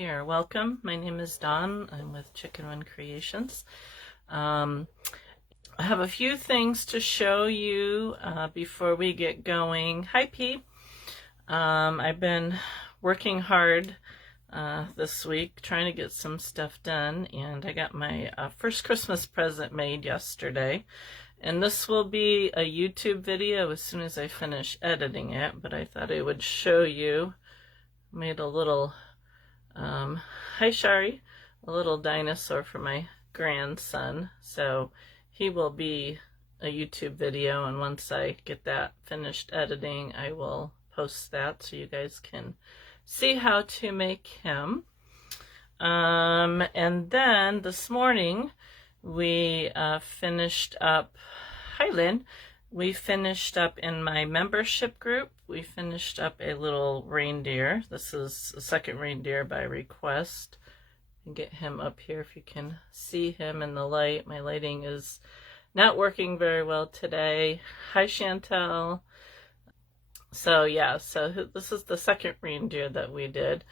Here, welcome. My name is Dawn. I'm with Chicken Run Creations. I have a few things to show you before we get going. Hi, P. I've been working hard this week trying to get some stuff done, and I got my first Christmas present made yesterday. And this will be a YouTube video as soon as I finish editing it, but I thought I would show you. Made a little hi Shari, a little dinosaur for my grandson, so he will be a YouTube video, and once I get that finished editing I will post that so you guys can see how to make him. And then this morning we finished up, hi Lynn, we finished up in my membership group. We finished up a little reindeer. This is a second reindeer by request. And get him up here if you can see him in the light. My lighting is not working very well today. Hi Chantel. So yeah, so this is the second reindeer that we did.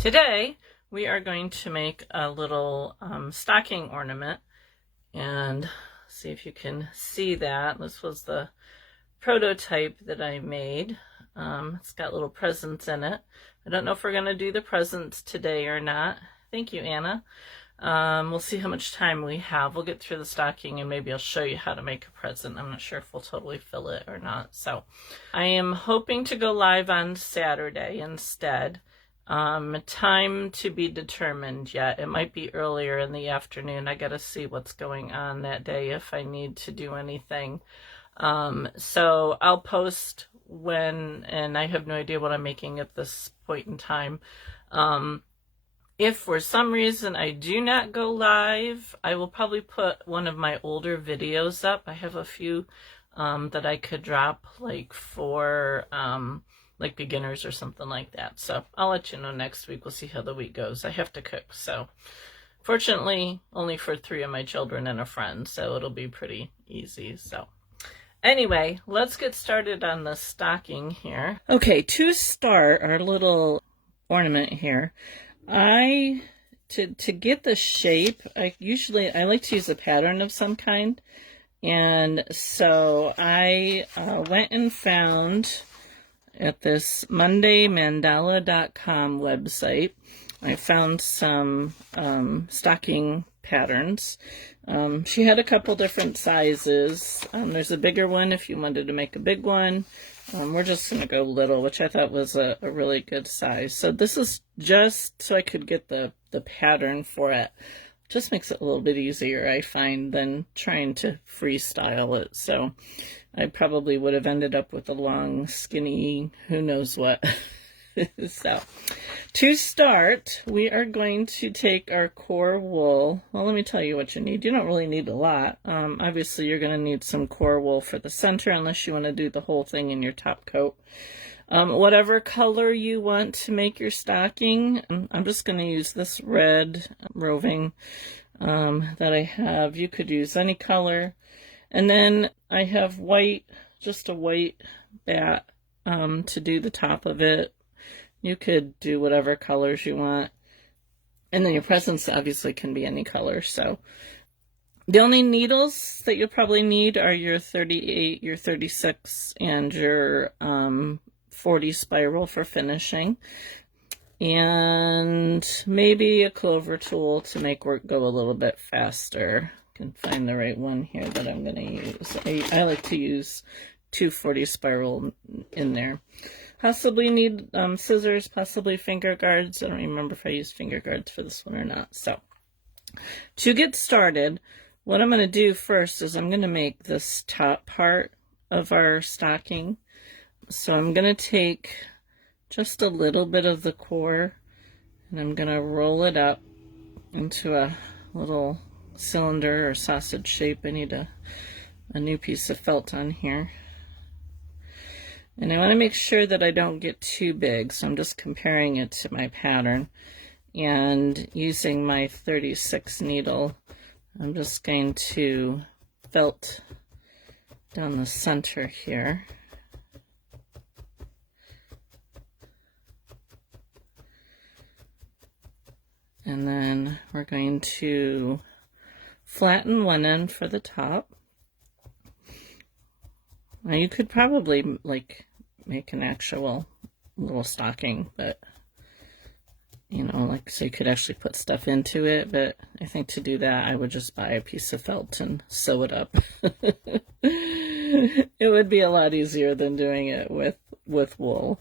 Today we are going to make a little stocking ornament, and see if you can see that. This was the prototype that I made. It's got little presents in it. I don't know if we're going to do the presents today or not. Thank you, Anna. We'll see how much time we have. We'll get through the stocking and maybe I'll show you how to make a present. I'm not sure if we'll totally fill it or not. So I am hoping to go live on Saturday instead. Time to be determined yet. It might be earlier in the afternoon. I gotta see what's going on that day if I need to do anything. So I'll post when, and I have no idea what I'm making at this point in time. If for some reason I do not go live, I will probably put one of my older videos up. I have a few that I could drop, like for like beginners or something like that. So I'll let you know next week. We'll see how the week goes. I have to cook, so fortunately only for 3 of my children and a friend, so it'll be pretty easy. So anyway, let's get started on the stocking here. Okay, to start our little ornament here, to get the shape, I like to use a pattern of some kind, and so I went and found at this mondaymandala.com website, I found some stocking patterns. She had a couple different sizes. There's a bigger one if you wanted to make a big one. We're just going to go little, which I thought was a really good size. So this is just so I could get the pattern for it. Just makes it a little bit easier, I find, than trying to freestyle it. So I probably would have ended up with a long, skinny, who knows what. So to start, we are going to take our core wool. Well, let me tell you what you need. You don't really need a lot. Obviously, you're going to need some core wool for the center, unless you want to do the whole thing in your top coat. Whatever color you want to make your stocking, I'm just going to use this red roving that I have. You could use any color. And then I have white, just a white bat to do the top of it. You could do whatever colors you want. And then your presents obviously can be any color. So the only needles that you'll probably need are your 38, your 36, and your 40 spiral for finishing. And maybe a clover tool to make work go a little bit faster. Can find the right one here that I'm going to use. I like to use 240 spiral in there. Possibly need scissors, possibly finger guards. I don't remember if I used finger guards for this one or not. So to get started, what I'm going to do first is I'm going to make this top part of our stocking. So I'm going to take just a little bit of the core and I'm going to roll it up into a little cylinder or sausage shape. I need a new piece of felt on here. And I want to make sure that I don't get too big, so I'm just comparing it to my pattern. And using my 36 needle, I'm just going to felt down the center here. And then we're going to flatten one end for the top. Now you could probably like make an actual little stocking, but you know, like, so you could actually put stuff into it, but I think to do that I would just buy a piece of felt and sew it up. It would be a lot easier than doing it with wool.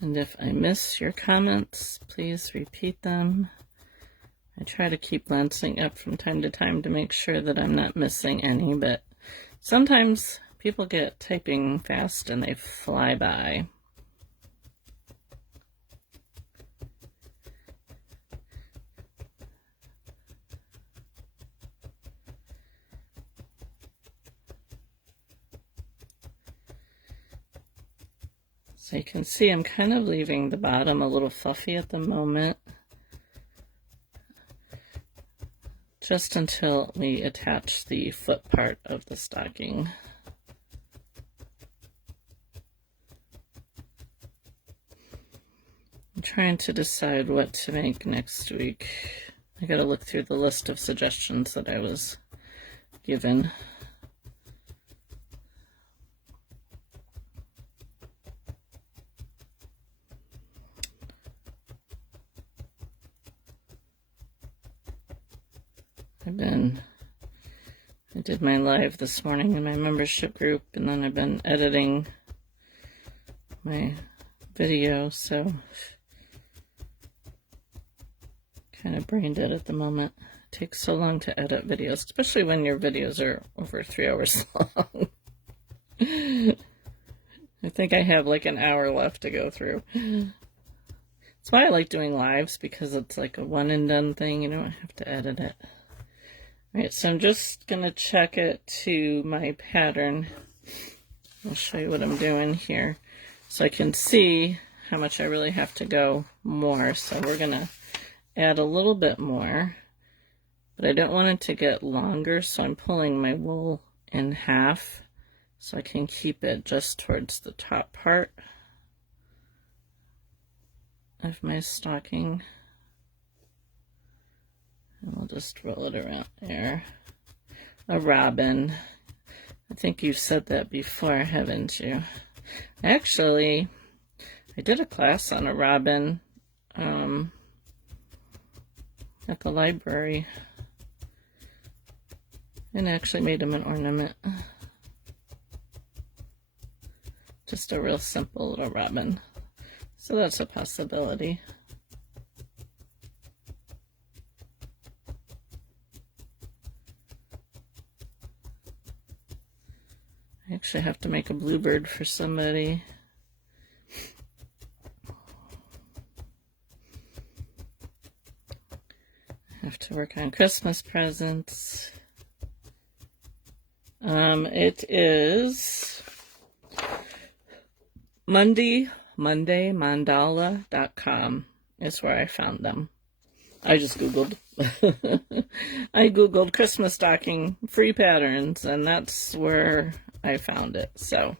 And if I miss your comments, please repeat them. I try to keep glancing up from time to time to make sure that I'm not missing any, but sometimes people get typing fast and they fly by. So you can see I'm kind of leaving the bottom a little fluffy at the moment, just until we attach the foot part of the stocking. I'm trying to decide what to make next week. I gotta look through the list of suggestions that I was given. I did my live this morning in my membership group, and then I've been editing my video, so kind of brain dead at the moment. It takes so long to edit videos, especially when your videos are over 3 hours long. I think I have like an hour left to go through. That's why I like doing lives, because it's like a one and done thing. You don't have to edit it. All right, so I'm just going to check it to my pattern. I'll show you what I'm doing here so I can see how much I really have to go more. So we're going to add a little bit more, but I don't want it to get longer, so I'm pulling my wool in half so I can keep it just towards the top part of my stocking. And we'll just roll it around there. A robin. I think you've said that before, haven't you? Actually, I did a class on a robin at the library, and actually made him an ornament. Just a real simple little robin. So that's a possibility. I actually have to make a bluebird for somebody. I have to work on Christmas presents. It is MondayMandala.com is where I found them. I just Googled. I Googled Christmas stocking free patterns, and that's where I found it. So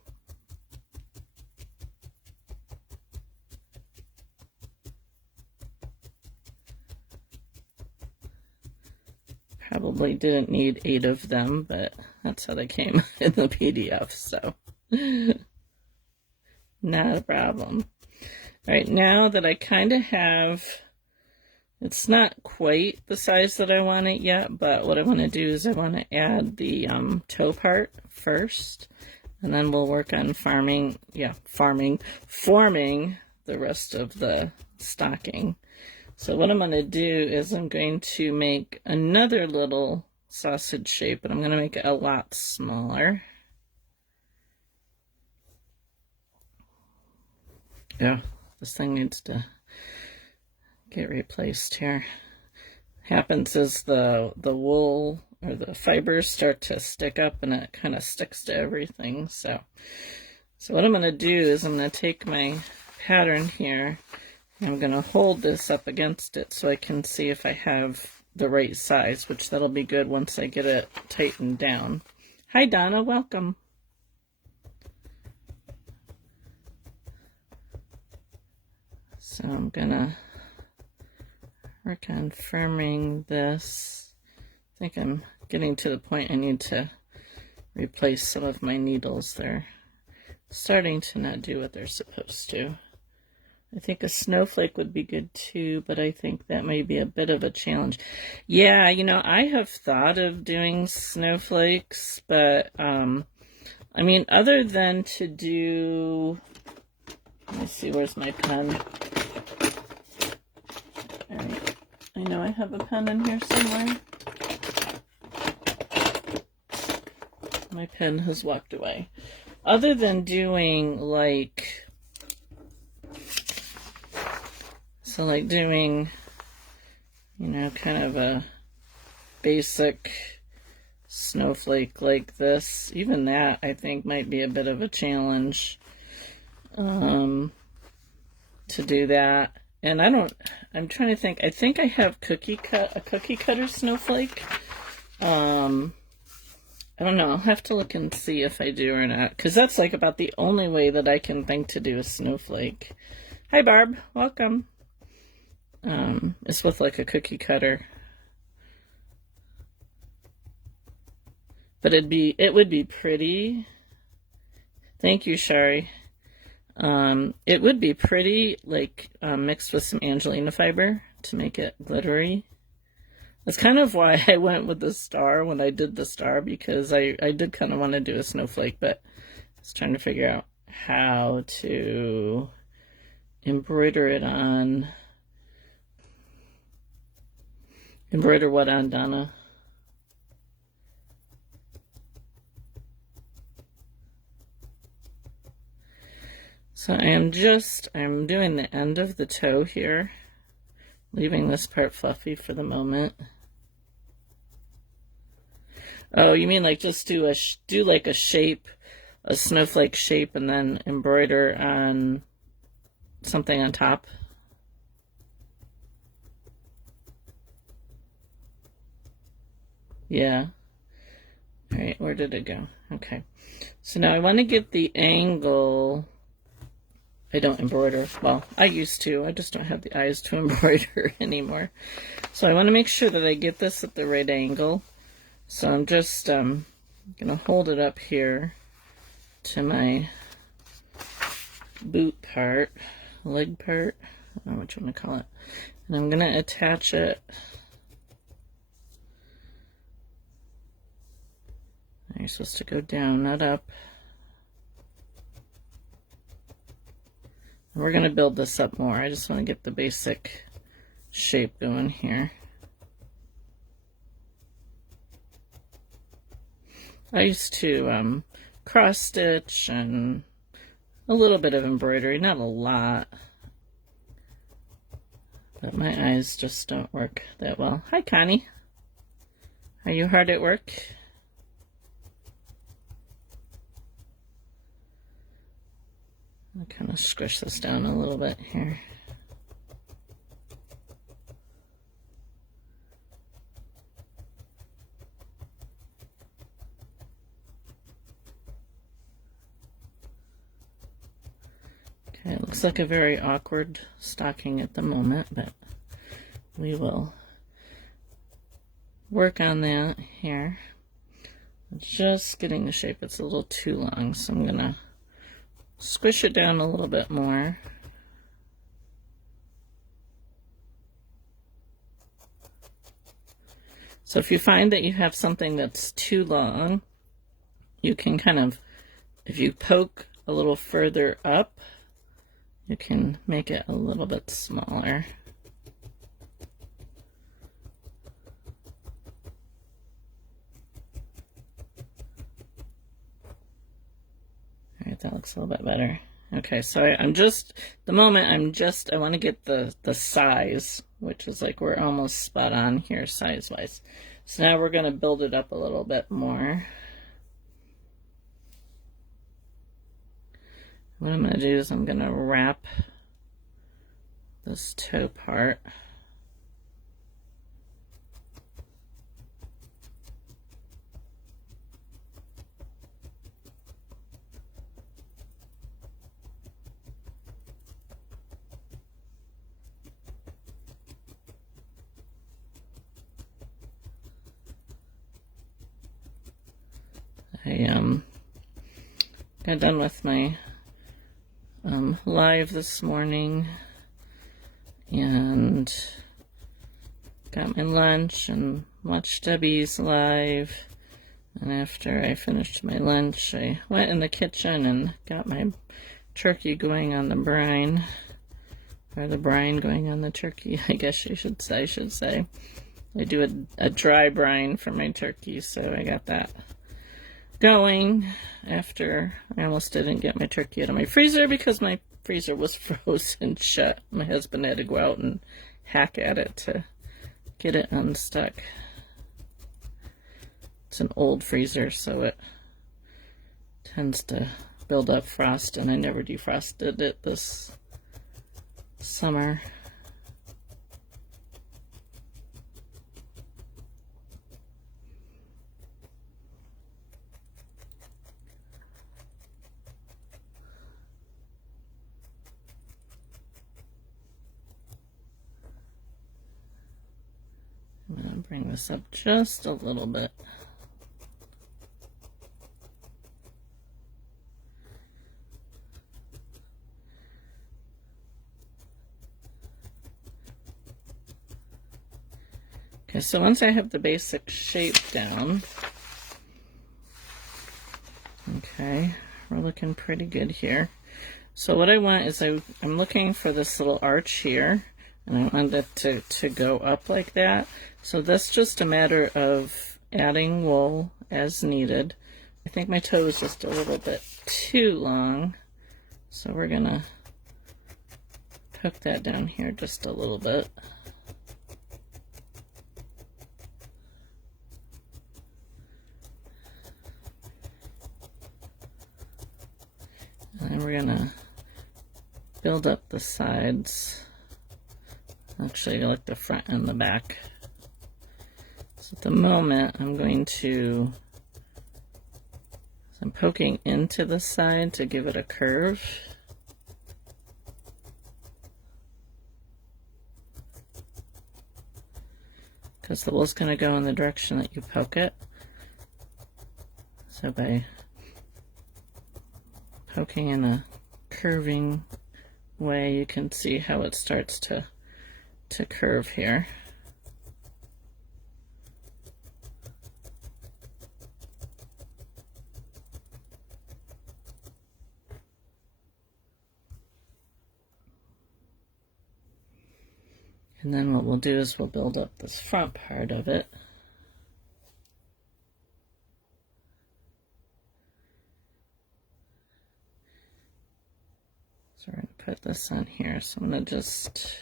probably didn't need 8 of them, but that's how they came in the PDF, so not a problem. All right, now that I kind of have, it's not quite the size that I want it yet, but what I want to do is I want to add the toe part first, and then we'll work on forming the rest of the stocking. So what I'm going to do is I'm going to make another little sausage shape, but I'm going to make it a lot smaller. Yeah, this thing needs to get replaced here. Happens is the wool or the fibers start to stick up, and it kind of sticks to everything. So what I'm going to do is I'm going to take my pattern here. I'm going to hold this up against it so I can see if I have the right size, which that'll be good once I get it tightened down. Hi Donna, welcome. So I'm going to work on firming this. I think I'm getting to the point I need to replace some of my needles. They're starting to not do what they're supposed to. I think a snowflake would be good too, but I think that may be a bit of a challenge. Yeah, you know, I have thought of doing snowflakes, but I mean, other than to do, let me see, where's my pen? All right. I know I have a pen in here somewhere. My pen has walked away. Other than doing like, so like doing, you know, kind of a basic snowflake like this, even that I think might be a bit of a challenge to do that. And I'm trying to think, I think I have a cookie cutter snowflake. I don't know, I'll have to look and see if I do or not, because that's like about the only way that I can think to do a snowflake. Hi Barb, welcome. It's with like a cookie cutter. But it would be pretty. Thank you, Shari. It would be pretty, like, mixed with some Angelina fiber to make it glittery. That's kind of why I went with the star when I did the star, because I did kind of want to do a snowflake, but I was trying to figure out how to embroider it on. Embroider what on, Donna? So I'm doing the end of the toe here, leaving this part fluffy for the moment. Oh, you mean like just do like a shape, a snowflake shape, and then embroider on something on top? Yeah. All right, where did it go? Okay. So now I want to get the angle. I don't embroider. Well, I used to. I just don't have the eyes to embroider anymore. So I want to make sure that I get this at the right angle. So I'm just going to hold it up here to my boot part, leg part. I don't know what you want to call it. And I'm going to attach it. You're supposed to go down, not up. We're going to build this up more. I just want to get the basic shape going here. I used to cross stitch and a little bit of embroidery, not a lot. But my eyes just don't work that well. Hi, Connie. Are you hard at work? I'll kind of squish this down a little bit here. Okay, it looks like a very awkward stocking at the moment, but we will work on that here. Just getting the shape. It's a little too long, so I'm gonna squish it down a little bit more. So if you find that you have something that's too long, you can kind of, if you poke a little further up, you can make it a little bit smaller. All right, that looks a little bit better. Okay, so I want to get the size, which is like we're almost spot on here size-wise. So now we're going to build it up a little bit more. What I'm going to do is I'm going to wrap this toe part. I got done with my live this morning and got my lunch and watched Debbie's live. And after I finished my lunch, I went in the kitchen and got my turkey going on the brine, or the brine going on the turkey, I guess I should say. I do a dry brine for my turkey, so I got that going after I almost didn't get my turkey out of my freezer because my freezer was frozen shut. My husband had to go out and hack at it to get it unstuck. It's an old freezer, so it tends to build up frost, and I never defrosted it this summer. I'm going to bring this up just a little bit. Okay, so once I have the basic shape down, okay, we're looking pretty good here. So what I want is I'm looking for this little arch here, and I want it to go up like that. So that's just a matter of adding wool as needed. I think my toe is just a little bit too long, so we're gonna hook that down here just a little bit. And then we're gonna build up the sides. Actually, like the front and the back. So at the moment, I'm poking into the side to give it a curve. Because the wool's going to go in the direction that you poke it. So by poking in a curving way, you can see how it starts to curve here. And then what we'll do is we'll build up this front part of it. So we're going to put this on here. So I'm going to just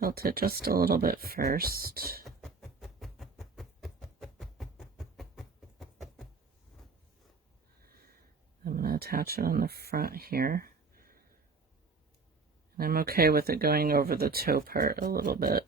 tilt it just a little bit first. I'm going to attach it on the front here. And I'm okay with it going over the toe part a little bit.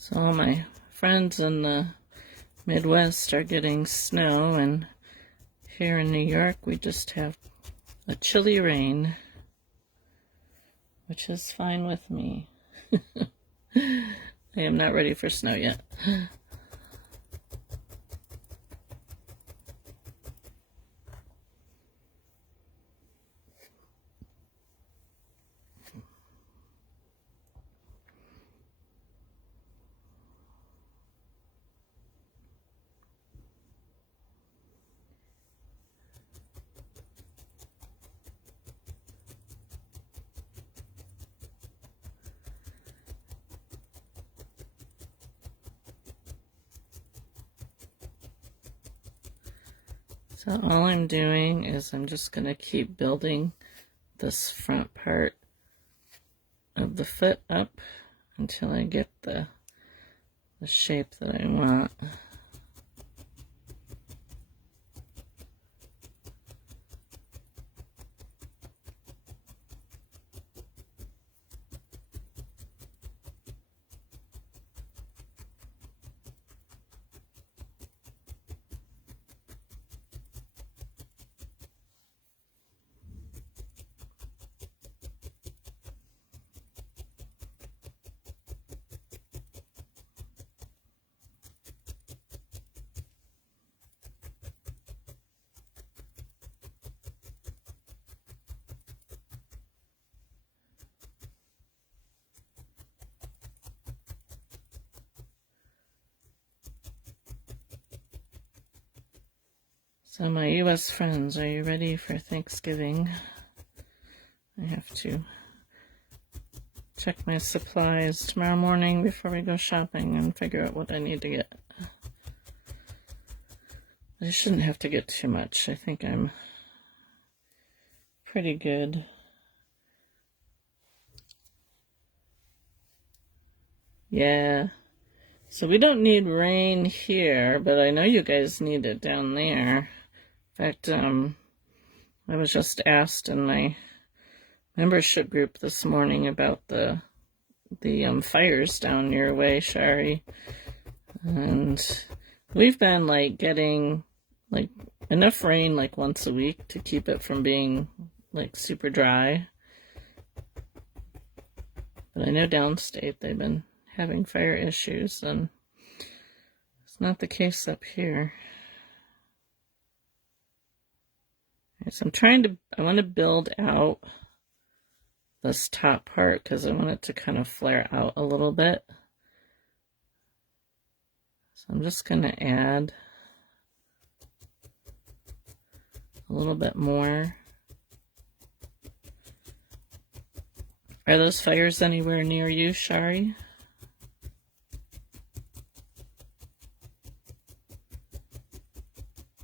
So all my friends in the Midwest are getting snow, and here in New York we just have a chilly rain, which is fine with me. I am not ready for snow yet. So all I'm doing is I'm just going to keep building this front part of the foot up until I get the shape that I want. So my US friends, are you ready for Thanksgiving? I have to check my supplies tomorrow morning before we go shopping and figure out what I need to get. I shouldn't have to get too much. I think I'm pretty good. Yeah. So we don't need rain here, but I know you guys need it down there. In fact, I was just asked in my membership group this morning about the fires down your way, Shari. And we've been like getting like enough rain like once a week to keep it from being like super dry. But I know downstate they've been having fire issues, and it's not the case up here. So I want to build out this top part because I want it to kind of flare out a little bit. So I'm just going to add a little bit more. Are those fires anywhere near you, Shari?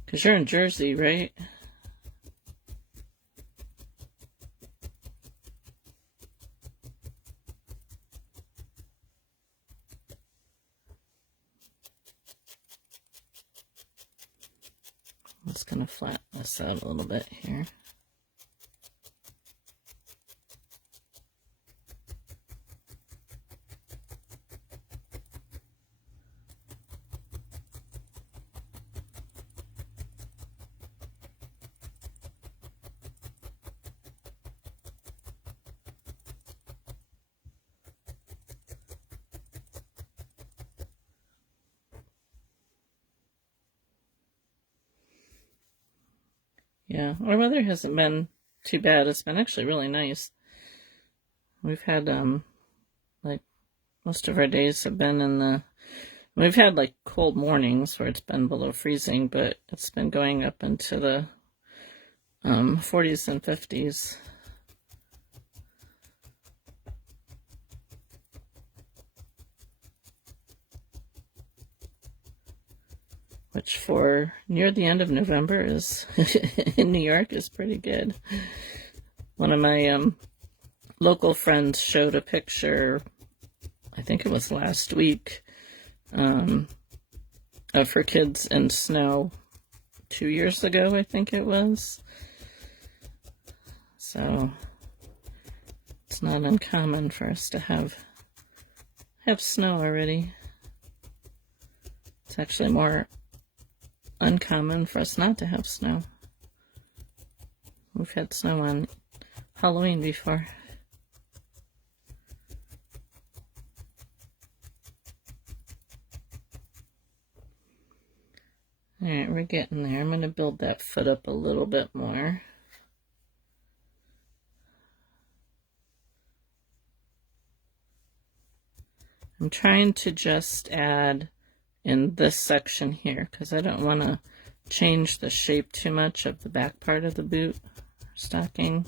Because you're in Jersey, right? I'm just going to flatten this out a little bit here. Yeah, our weather hasn't been too bad. It's been actually really nice. We've had, like, most of our days have been we've had, like, cold mornings where it's been below freezing, but it's been going up into the 40s and 50s. Which for near the end of November is, in New York, is pretty good. One of my local friends showed a picture, I think it was last week, of her kids in snow 2 years ago, I think it was. So it's not uncommon for us to have snow already. It's actually more uncommon for us not to have snow. We've had snow on Halloween before. Alright, we're getting there. I'm going to build that foot up a little bit more. I'm trying to just add in this section here because I don't want to change the shape too much of the back part of the boot stocking.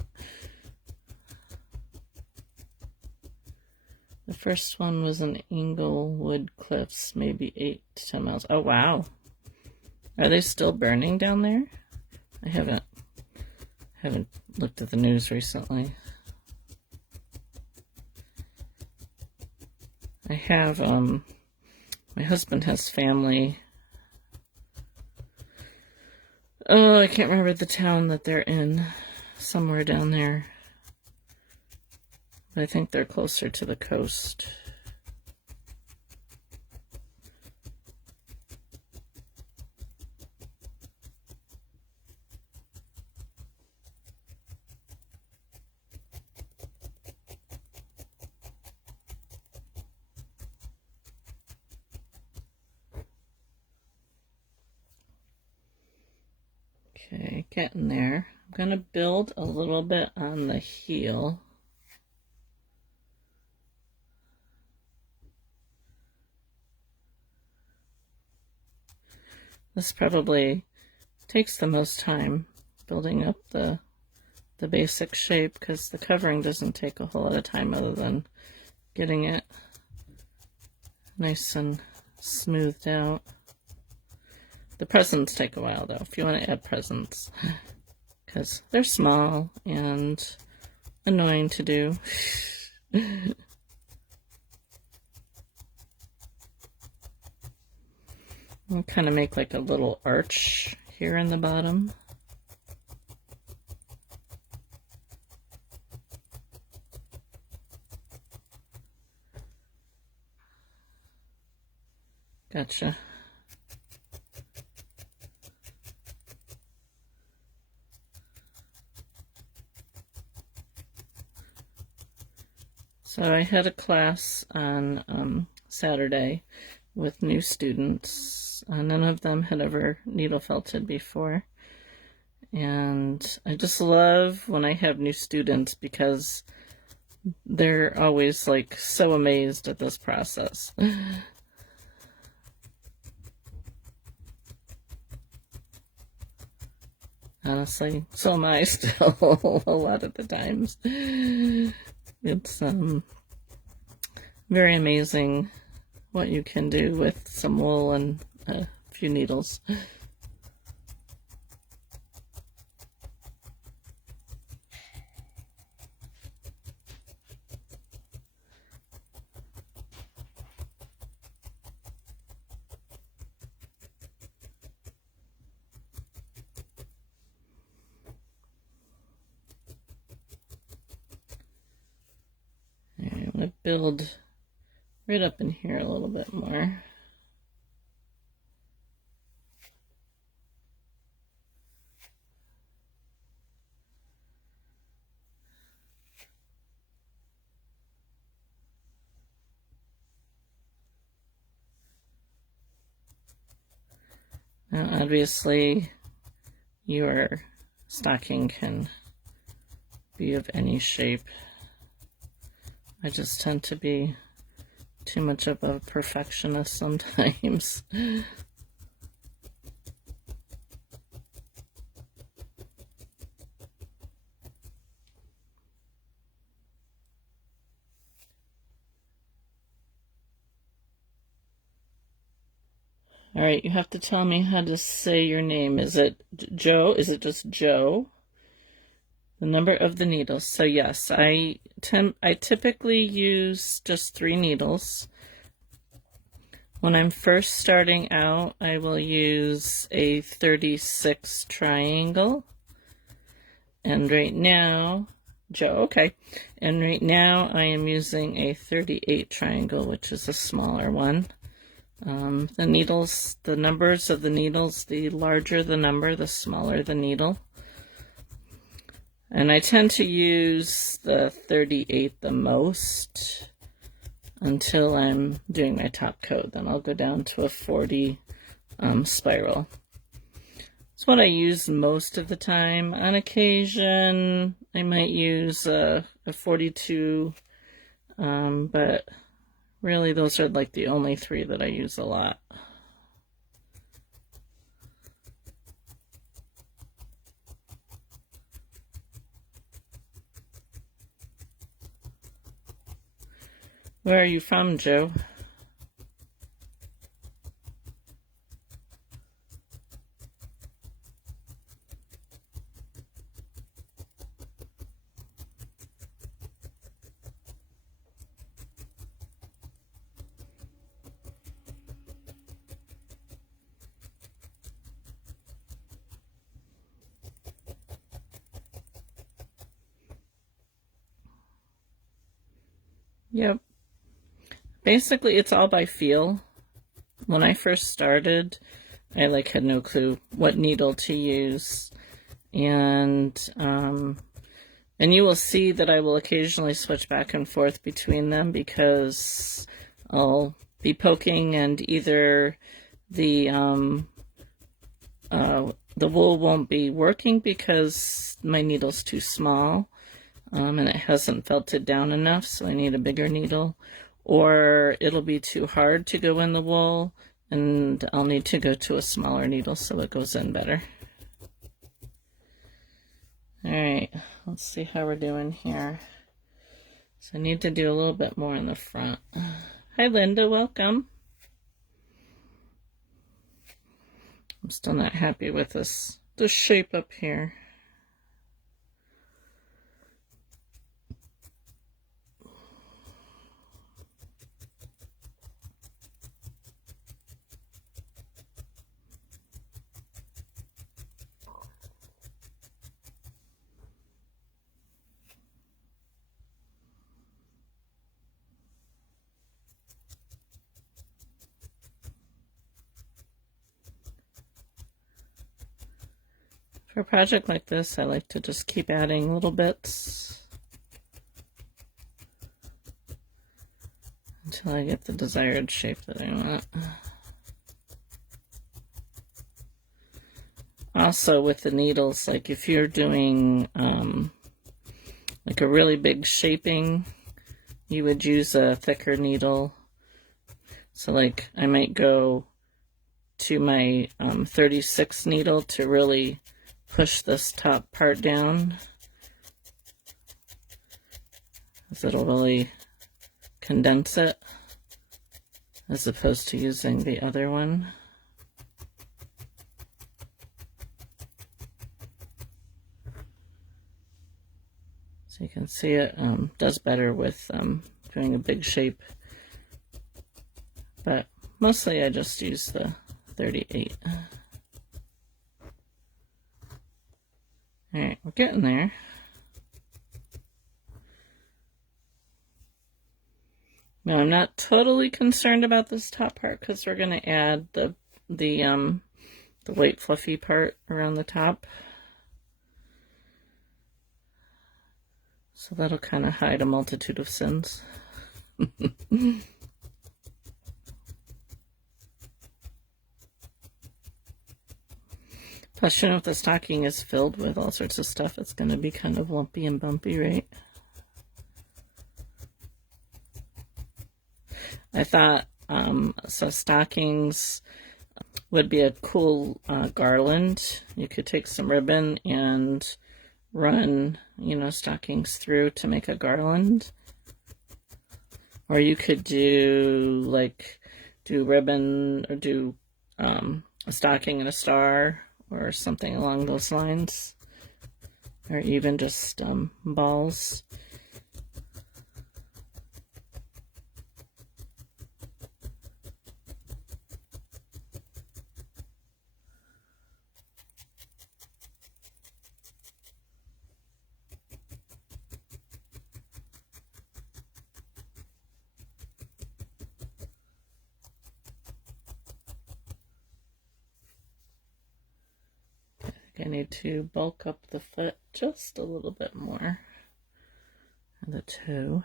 The first one was in Englewood Cliffs, maybe 8 to 10 miles. Oh, wow. Are they still burning down there? I haven't looked at the news recently. I have, my husband has family. Oh, I can't remember the town that they're in. Somewhere down there. But I think they're closer to the coast. Okay, getting there. I'm going to build a little bit on the heel. This probably takes the most time, building up the basic shape, because the covering doesn't take a whole lot of time other than getting it nice and smoothed out. The presents take a while, though, if you want to add presents, because they're small and annoying to do. I'll kind of make like a little arch here in the bottom. Gotcha. So I had a class on Saturday with new students. None of them had ever needle felted before. And I just love when I have new students because they're always like so amazed at this process. Honestly, so am I still a lot of the times. It's very amazing what you can do with some wool and a few needles. I'm going to build right up in here a little bit more. Now, obviously, your stocking can be of any shape. I just tend to be too much of a perfectionist sometimes. All right, you have to tell me how to say your name. Is it Joe? Is it just Joe? The number of the needles. So yes, I typically use just 3 needles. When I'm first starting out, I will use a 36 triangle. And right now, Joe, okay. And right now I am using a 38 triangle, which is a smaller one. The needles, the numbers of the needles, the larger the number, the smaller the needle. And I tend to use the 38 the most until I'm doing my top coat. Then I'll go down to a 40 spiral. It's what I use most of the time. On occasion, I might use a 42, but really those are like the only 3 that I use a lot. Where are you from, Joe? Yep. Basically, it's all by feel. When I first started, I had no clue what needle to use. And you will see that I will occasionally switch back and forth between them because I'll be poking and either the wool won't be working because my needle's too small, and it hasn't felted down enough, so I need a bigger needle, or it'll be too hard to go in the wool, and I'll need to go to a smaller needle so it goes in better. Alright, let's see how we're doing here. So I need to do a little bit more in the front. Hi Linda, welcome. I'm still not happy with this shape up here. For a project like this, I like to just keep adding little bits until I get the desired shape that I want. Also with the needles, like if you're doing like a really big shaping, you would use a thicker needle. So like I might go to my 36 needle to really push this top part down, because it'll really condense it as opposed to using the other one. So you can see it does better with doing a big shape, but mostly I just use the 38. Alright, we're getting there. Now I'm not totally concerned about this top part because we're going to add the white fluffy part around the top. So that'll kind of hide a multitude of sins. Plus, you know, if the stocking is filled with all sorts of stuff, it's going to be kind of lumpy and bumpy, right? I thought so stockings would be a cool garland. You could take some ribbon and run, you know, stockings through to make a garland. Or you could do ribbon or do a stocking and a star or something along those lines, or even just balls. I need to bulk up the foot just a little bit more, and the toe.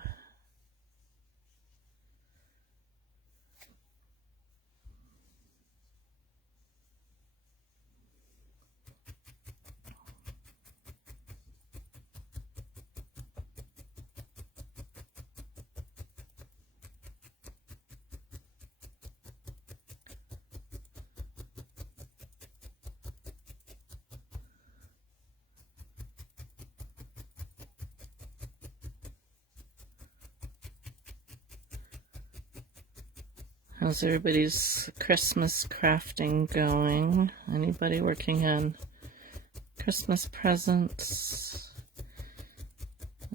How's everybody's Christmas crafting going? Anybody working on Christmas presents?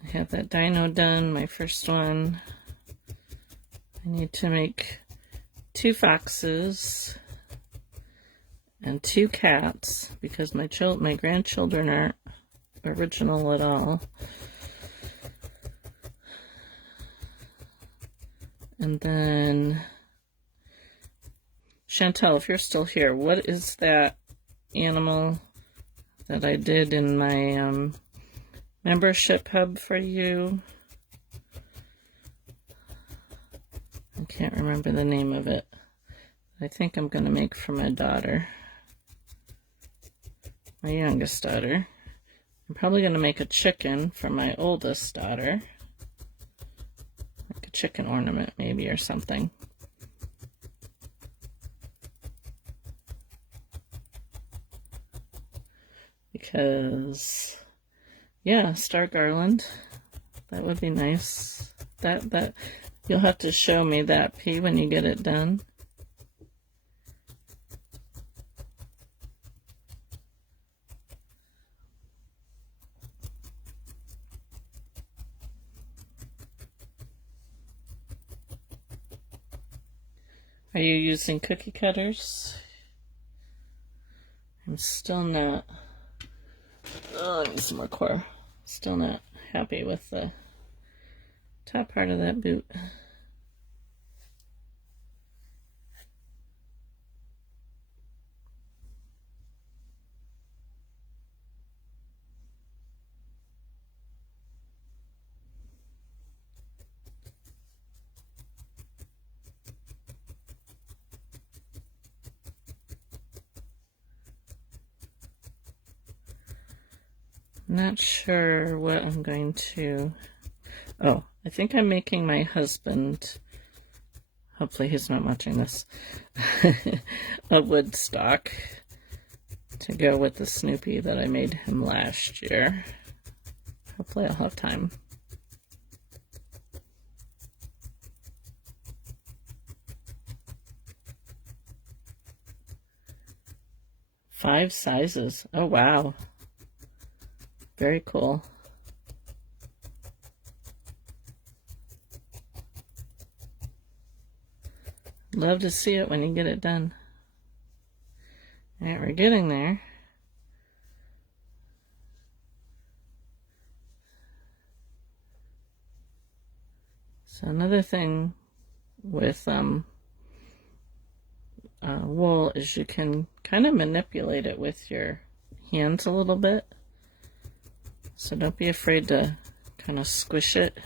I have that dino done, my first one. I need to make 2 foxes and 2 cats because my grandchildren aren't original at all. And then, Chantel, if you're still here, what is that animal that I did in my membership hub for you? I can't remember the name of it. I think I'm going to make for my daughter, my youngest daughter. I'm probably going to make a chicken for my oldest daughter. Like a chicken ornament maybe or something. Because, yeah, star garland. That would be nice. That you'll have to show me that, P, when you get it done. Are you using cookie cutters? I'm still not. Oh, I need some more core. Still not happy with the top part of that boot. Not sure what I'm going to... Oh, I think I'm making my husband, hopefully he's not watching this, a wood stock to go with the Snoopy that I made him last year. Hopefully I'll have time. Five sizes. Oh, wow. Very cool. Love to see it when you get it done. All right, we're getting there. So another thing with wool is you can kind of manipulate it with your hands a little bit. So don't be afraid to kind of squish it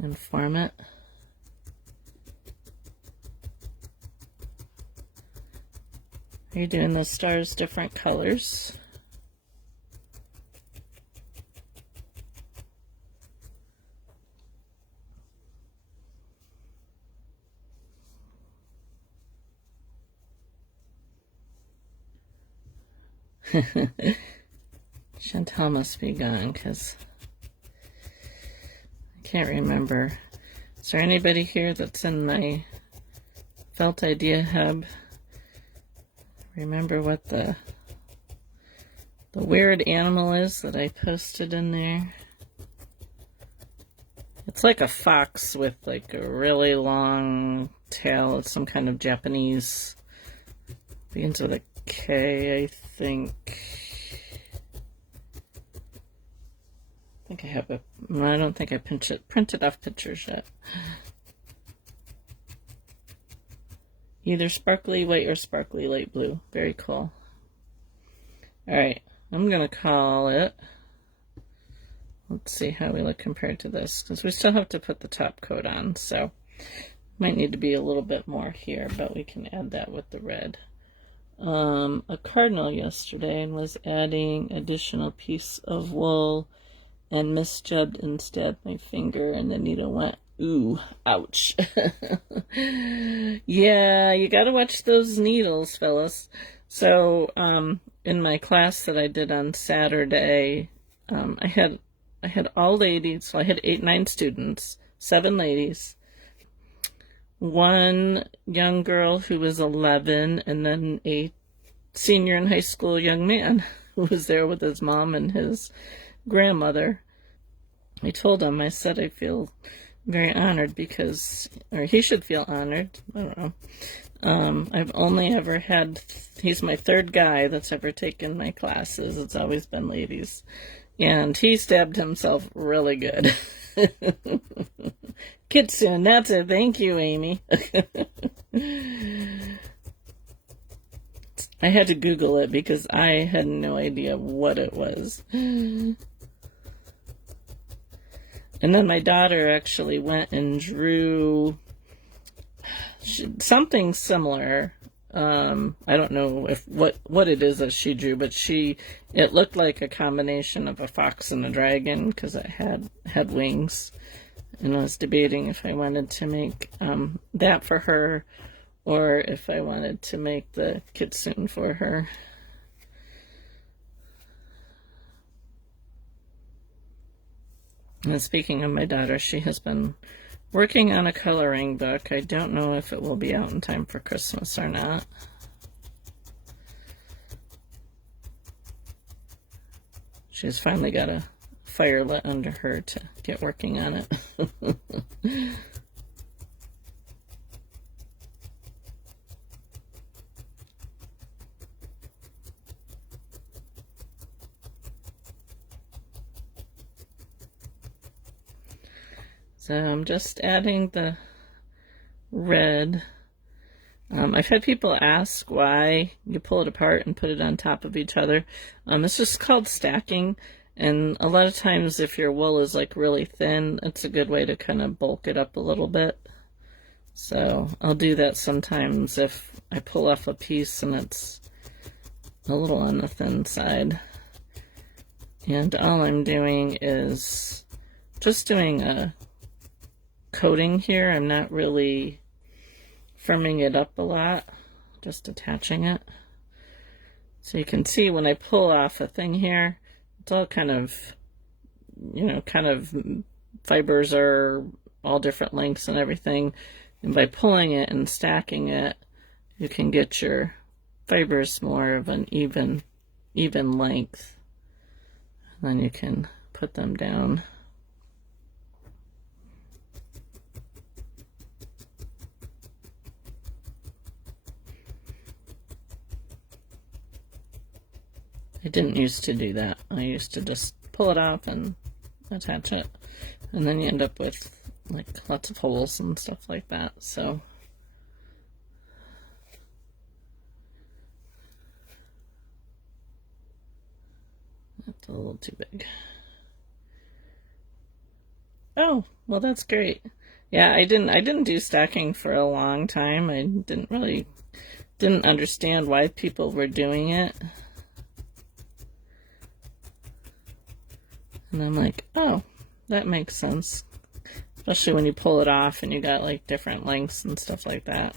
and form it. Are you doing the stars different colors? Chantal must be gone because I can't remember. Is there anybody here that's in my Felt Idea Hub? Remember what the weird animal is that I posted in there? It's like a fox with like a really long tail. It's some kind of Japanese, begins with a K, I think. I have a, I don't think I printed off pictures yet. Either sparkly white or sparkly light blue. Very cool. Alright, I'm going to call it. Let's see how we look compared to this, because we still have to put the top coat on, so might need to be a little bit more here, but we can add that with the red. A cardinal yesterday and was adding additional piece of wool and misjubbed and stabbed my finger, and the needle went, ooh, ouch. Yeah, you gotta watch those needles, fellas. So, in my class that I did on Saturday, I had all ladies, so I had 9 students, 7 ladies, 1 young girl who was 11, and then a senior in high school young man who was there with his mom and his grandmother. I told him, I said, I feel very honored because, or he should feel honored, I don't know. I've only ever had, he's my 3rd guy that's ever taken my classes. It's always been ladies. And he stabbed himself really good. Kitsune, that's it. Thank you, Amy. I had to Google it because I had no idea what it was. And then my daughter actually went and drew something similar. I don't know if what it is that she drew, but it looked like a combination of a fox and a dragon because it had wings. And I was debating if I wanted to make that for her or if I wanted to make the kitsune for her. And speaking of my daughter, she has been working on a coloring book. I don't know if it will be out in time for Christmas or not. She's finally got a fire lit under her to get working on it. So I'm just adding the red. I've had people ask why you pull it apart and put it on top of each other. It's just called stacking, and a lot of times if your wool is like really thin, it's a good way to kind of bulk it up a little bit. So I'll do that sometimes if I pull off a piece and it's a little on the thin side. And all I'm doing is just doing a coating here. I'm not really firming it up a lot, just attaching it. So you can see when I pull off a thing here, it's all kind of, fibers are all different lengths and everything. And by pulling it and stacking it, you can get your fibers more of an even length. And then you can put them down. I didn't used to do that. I used to just pull it off and attach it. And then you end up with like lots of holes and stuff like that. So that's a little too big. Oh, well that's great. Yeah, I didn't do stacking for a long time. I didn't understand why people were doing it. And I'm like, oh, that makes sense. Especially when you pull it off and you got like different lengths and stuff like that.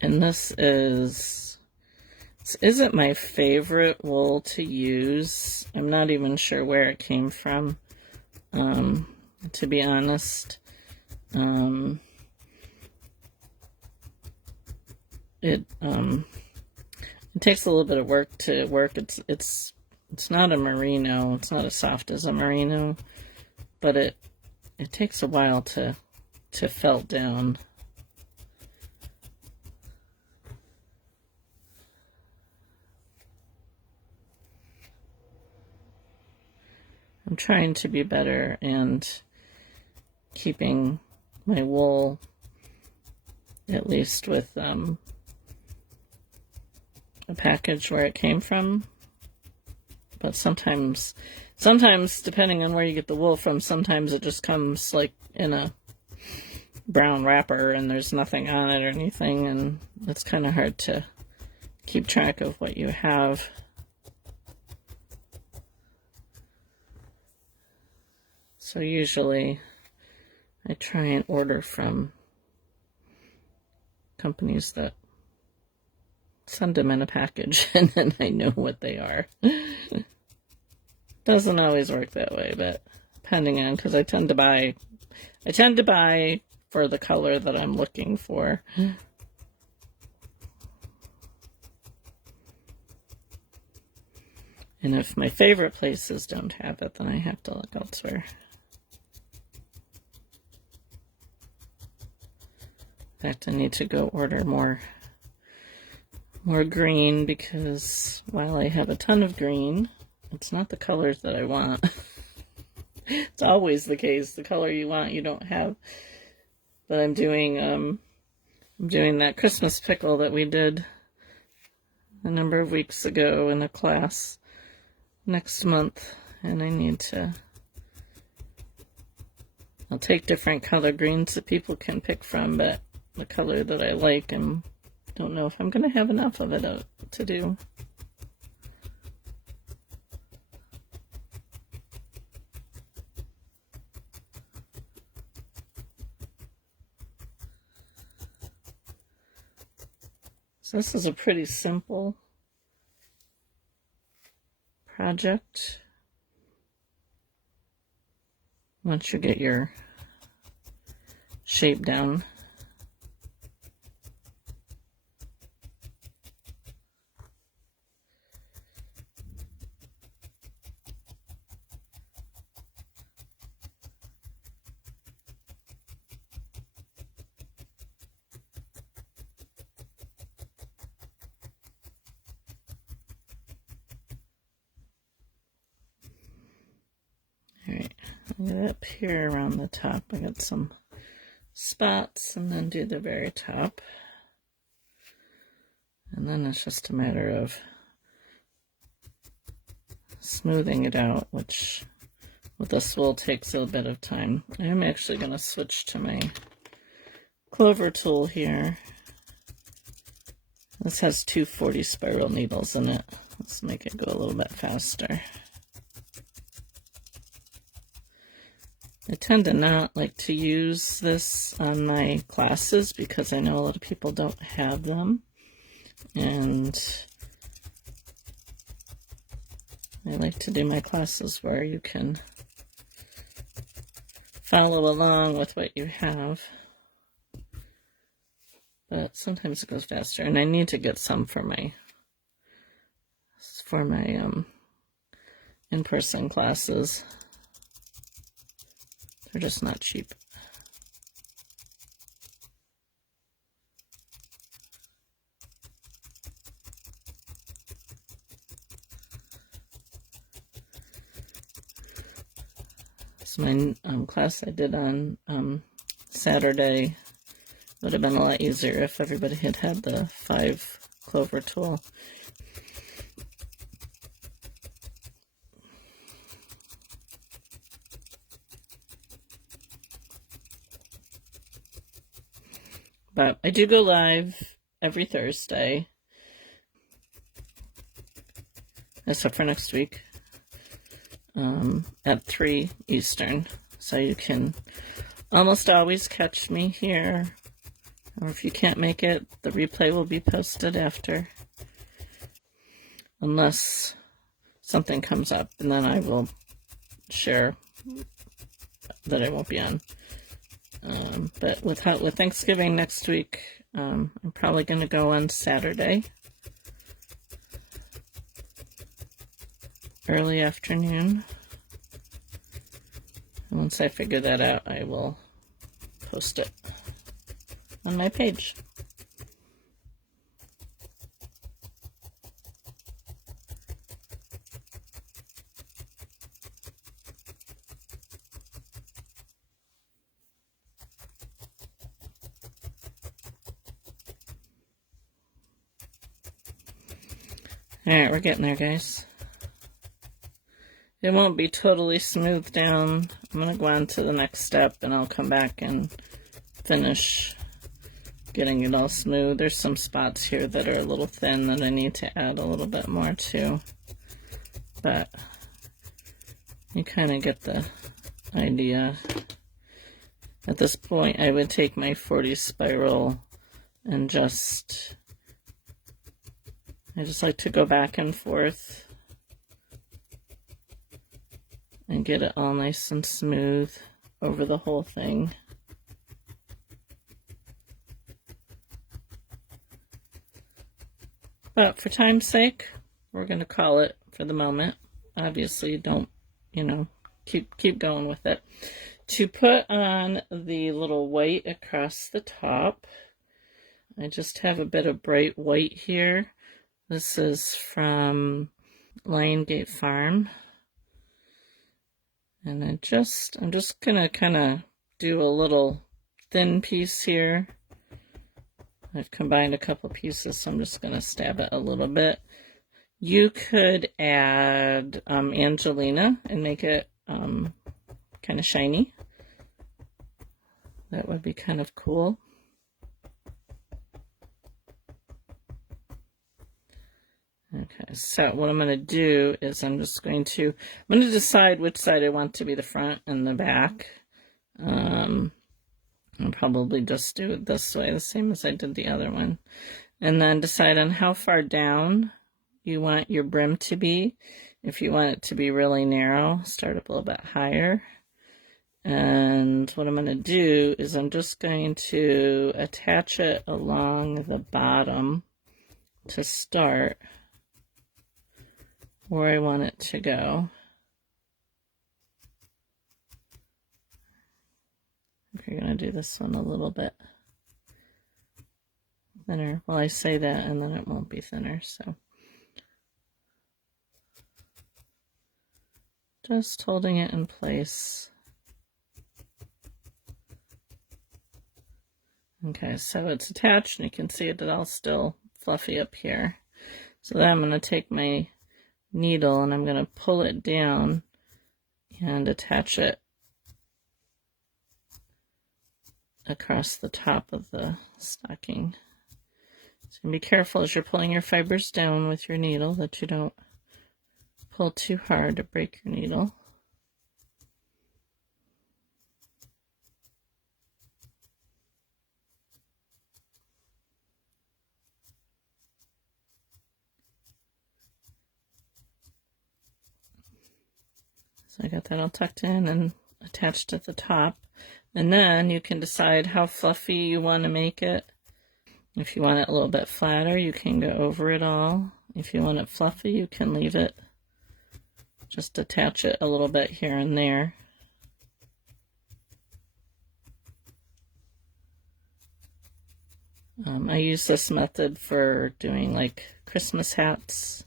And this isn't my favorite wool to use. I'm not even sure where it came from, to be honest. It takes a little bit of work to work. It's not a merino. It's not as soft as a merino, but it takes a while to felt down. I'm trying to be better and keeping my wool at least with a package where it came from. But sometimes depending on where you get the wool from, sometimes it just comes like in a brown wrapper and there's nothing on it or anything, and it's kind of hard to keep track of what you have. So usually I try and order from companies that send them in a package and then I know what they are. Doesn't always work that way, but depending on, because I tend to buy for the color that I'm looking for. And if my favorite places don't have it, then I have to look elsewhere. In fact, I need to go order more green, because while I have a ton of green, it's not the colors that I want. It's always the case. The color you want, you don't have. But I'm doing that Christmas pickle that we did a number of weeks ago in a class next month, and I need to. I'll take different color greens that people can pick from, but the color that I like, and don't know if I'm going to have enough of it to do. So this is a pretty simple project. Once you get your shape down. Alright, I'll get up here around the top. I got some spots, and then do the very top. And then it's just a matter of smoothing it out, which with this wool takes a bit of time. I'm actually going to switch to my clover tool here. This has 240 spiral needles in it. Let's make it go a little bit faster. I tend to not like to use this on my classes because I know a lot of people don't have them, and I like to do my classes where you can follow along with what you have, but sometimes it goes faster, and I need to get some for my in-person classes. They're just not cheap. So my class I did on Saturday would have been a lot easier if everybody had had the 5 clover tool. But I do go live every Thursday, except for next week, at 3 Eastern. So you can almost always catch me here. Or if you can't make it, the replay will be posted after. Unless something comes up, and then I will share that I won't be on. But with Thanksgiving next week, I'm probably going to go on Saturday, early afternoon. And once I figure that out, I will post it on my page. Alright, we're getting there, guys. It won't be totally smoothed down. I'm going to go on to the next step, and I'll come back and finish getting it all smooth. There's some spots here that are a little thin that I need to add a little bit more to. But you kind of get the idea. At this point, I would take my 40 spiral and I just like to go back and forth and get it all nice and smooth over the whole thing. But for time's sake, we're going to call it for the moment. Obviously, don't, keep going with it. To put on the little white across the top, I just have a bit of bright white here. This is from Lion Gate Farm. And I'm just gonna kind of do a little thin piece here. I've combined a couple pieces, so I'm just gonna stab it a little bit. You could add Angelina and make it kind of shiny. That would be kind of cool. Okay, so what I'm going to do is I'm going to decide which side I want to be the front and the back. I'll probably just do it this way, the same as I did the other one. And then decide on how far down you want your brim to be. If you want it to be really narrow, start up a little bit higher. And what I'm going to do is I'm just going to attach it along the bottom to start where I want it to go. If you're going to do this one a little bit thinner. Well, I say that and then it won't be thinner, so. Just holding it in place. Okay, so it's attached and you can see it all still fluffy up here. So then I'm going to take my needle and I'm going to pull it down and attach it across the top of the stocking. So be careful as you're pulling your fibers down with your needle that you don't pull too hard to break your needle. So I got that all tucked in and attached at the top. And then you can decide how fluffy you want to make it. If you want it a little bit flatter, you can go over it all. If you want it fluffy, you can leave it. Just attach it a little bit here and there. I use this method for doing like Christmas hats.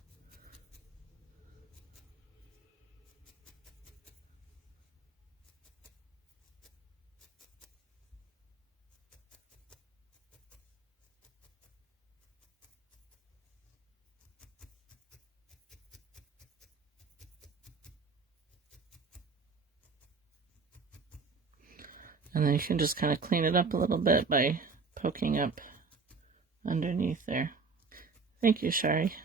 And then you can just kind of clean it up a little bit by poking up underneath there. Thank you, Shari.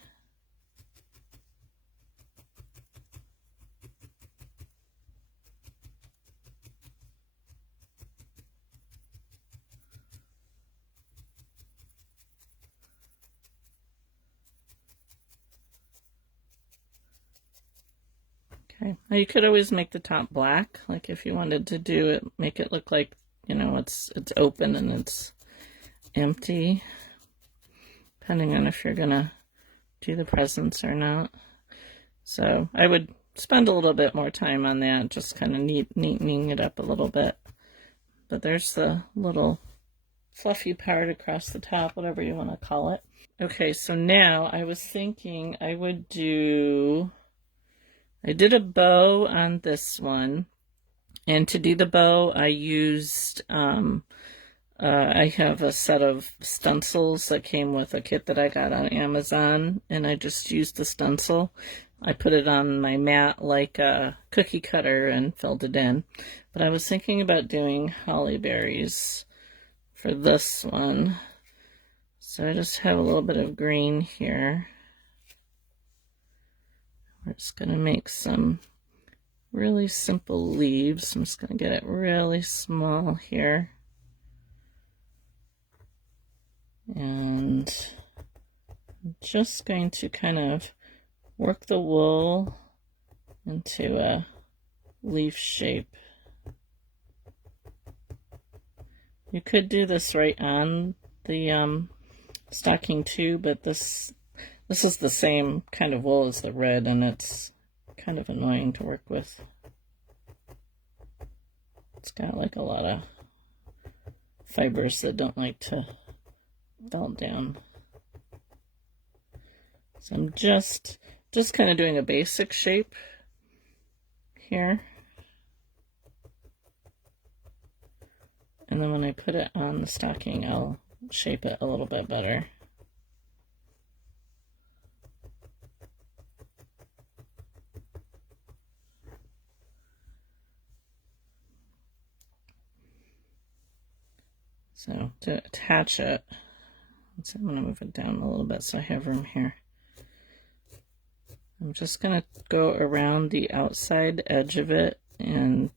Okay, now you could always make the top black, like if you wanted to do it, make it look like, you know, it's open and it's empty, depending on if you're gonna do the presents or not. So I would spend a little bit more time on that, just kind of neatening it up a little bit. But there's the little fluffy part across the top, whatever you want to call it. Okay, so now I was thinking I did a bow on this one, and to do the bow I used I have a set of stencils that came with a kit that I got on Amazon, and I just used the stencil. I put it on my mat like a cookie cutter and filled it in. But I was thinking about doing holly berries for this one. So I just have a little bit of green here. We're just going to make some really simple leaves. I'm just going to get it really small here. And I'm just going to kind of work the wool into a leaf shape. You could do this right on the stocking too, but this is the same kind of wool as the red, and it's kind of annoying to work with. It's got like a lot of fibers that don't like to felt down. So I'm just kind of doing a basic shape here. And then when I put it on the stocking, I'll shape it a little bit better. So to attach it, I'm going to move it down a little bit so I have room here. I'm just going to go around the outside edge of it and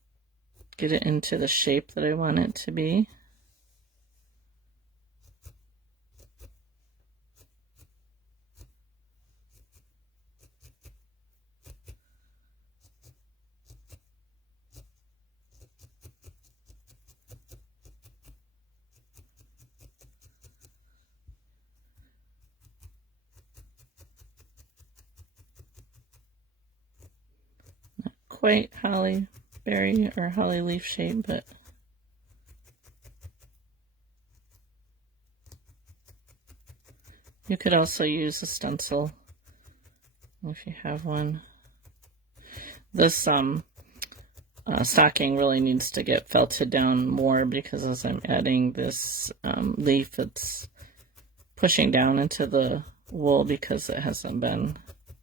get it into the shape that I want it to be. Quite holly berry or holly leaf shape, but you could also use a stencil if you have one. This stocking really needs to get felted down more because as I'm adding this leaf, it's pushing down into the wool because it hasn't been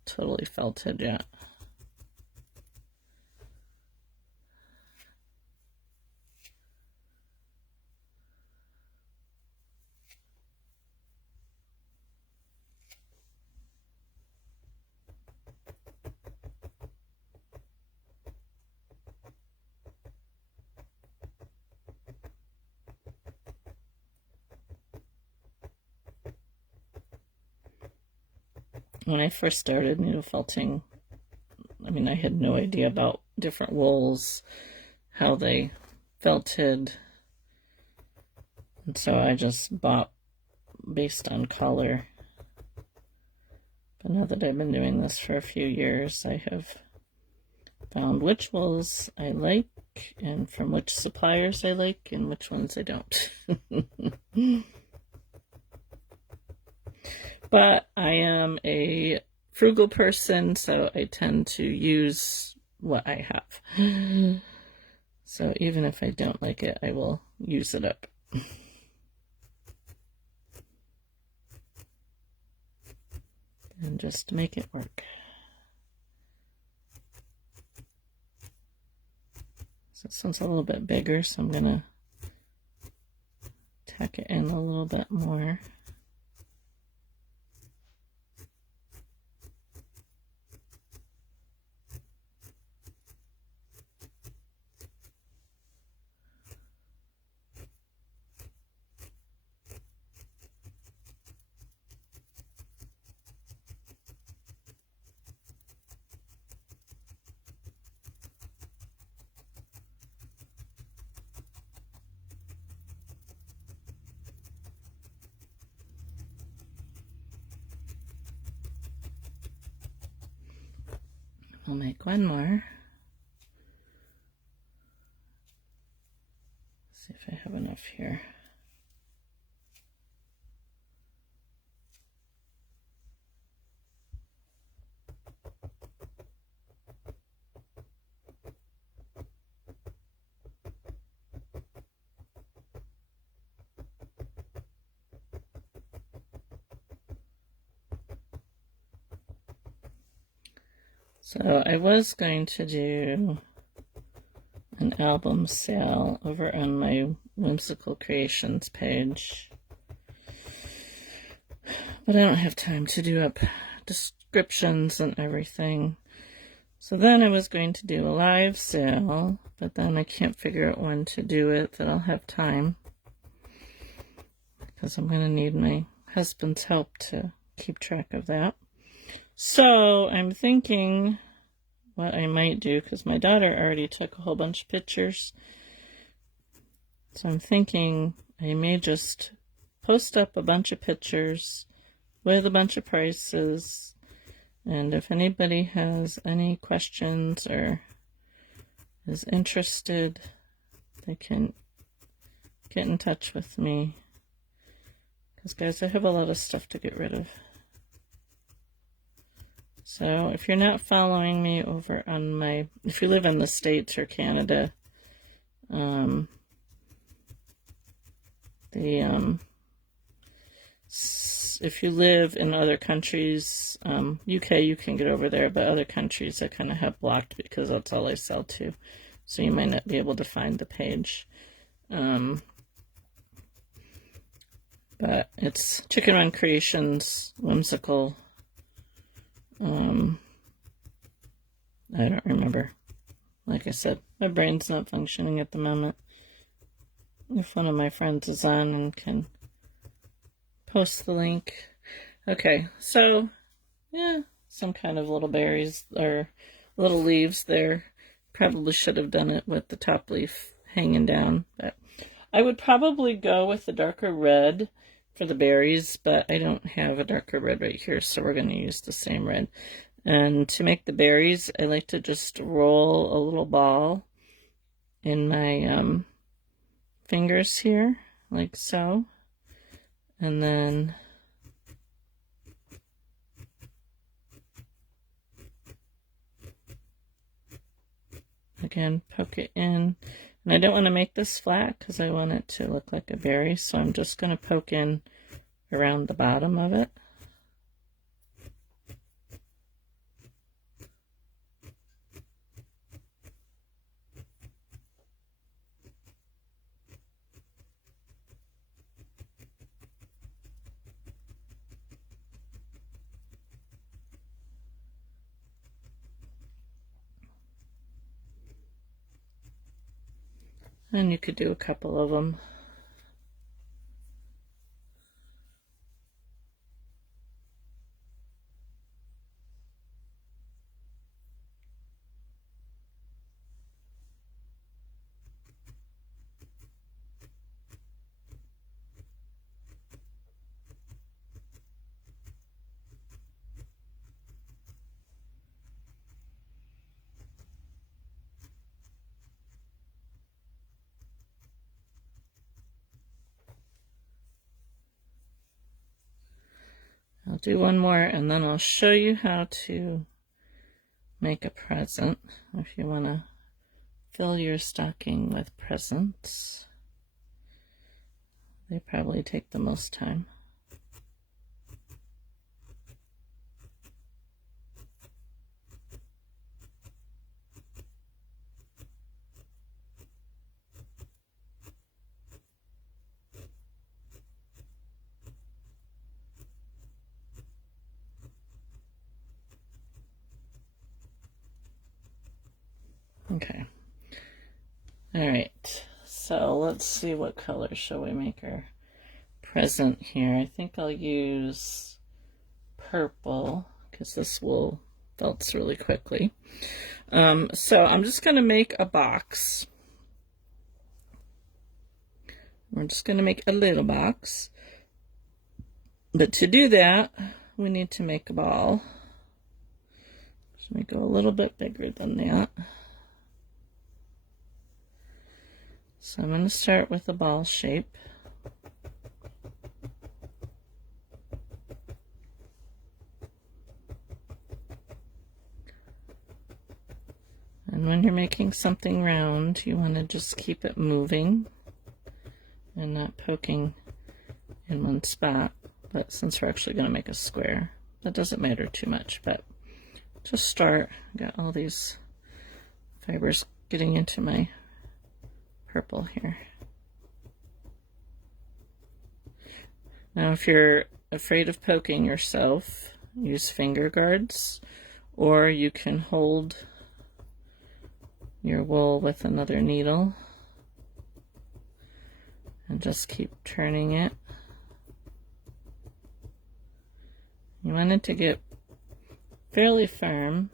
totally felted yet. When I first started needle felting, I mean, I had no idea about different wools, how they felted, and so I just bought based on color. But now that I've been doing this for a few years, I have found which wools I like and from which suppliers I like and which ones I don't. But I am a frugal person, so I tend to use what I have. So even if I don't like it, I will use it up. And just make it work. So this one's a little bit bigger, so I'm going to tack it in a little bit more. I'll make one more. See if I have enough here. So I was going to do an album sale over on my Whimsical Creations page, but I don't have time to do up descriptions and everything. So then I was going to do a live sale, but then I can't figure out when to do it that I'll have time, because I'm going to need my husband's help to keep track of that. So I'm thinking what I might do, because my daughter already took a whole bunch of pictures. So I'm thinking I may just post up a bunch of pictures with a bunch of prices. And if anybody has any questions or is interested, they can get in touch with me. Because, guys, I have a lot of stuff to get rid of. So, if you're not following me over on my... If you live in the States or Canada, if you live in other countries, UK, you can get over there, but other countries I kind of have blocked because that's all I sell to. So you might not be able to find the page. But it's Chicken Run Creations, Whimsical. I don't remember. Like I said, my brain's not functioning at the moment. If one of my friends is on and can post the link. Okay, so, yeah, some kind of little berries or little leaves there. Probably should have done it with the top leaf hanging down, but I would probably go with the darker red for the berries, but I don't have a darker red right here, so we're going to use the same red. And to make the berries, I like to just roll a little ball in my fingers here, like so. And then again, poke it in. And I don't want to make this flat because I want it to look like a berry, so I'm just going to poke in around the bottom of it. And you could do a couple of them. I'll do one more and then I'll show you how to make a present if you want to fill your stocking with presents. They probably take the most time. Okay. All right. So let's see, what color shall we make our present here? I think I'll use purple because this will felts really quickly. So I'm just going to make a box. We're just going to make a little box. But to do that, we need to make a ball. So we go a little bit bigger than that. So I'm going to start with a ball shape. And when you're making something round, you want to just keep it moving and not poking in one spot. But since we're actually going to make a square, that doesn't matter too much. But to start, I got all these fibers getting into my purple here. Now, if you're afraid of poking yourself, use finger guards, or you can hold your wool with another needle and just keep turning it. You want it to get fairly firm.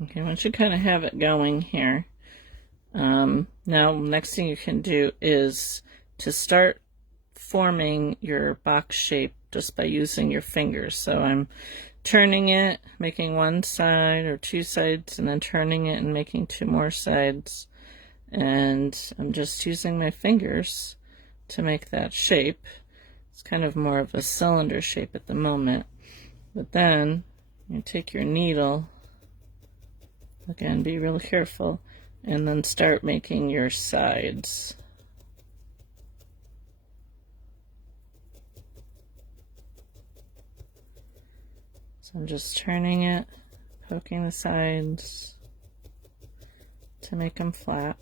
Okay, once you kind of have it going here, now next thing you can do is to start forming your box shape just by using your fingers. So I'm turning it, making one side or two sides, and then turning it and making two more sides. And I'm just using my fingers to make that shape. It's kind of more of a cylinder shape at the moment. But then you take your needle, again, be really careful, and then start making your sides. So I'm just turning it, poking the sides to make them flat.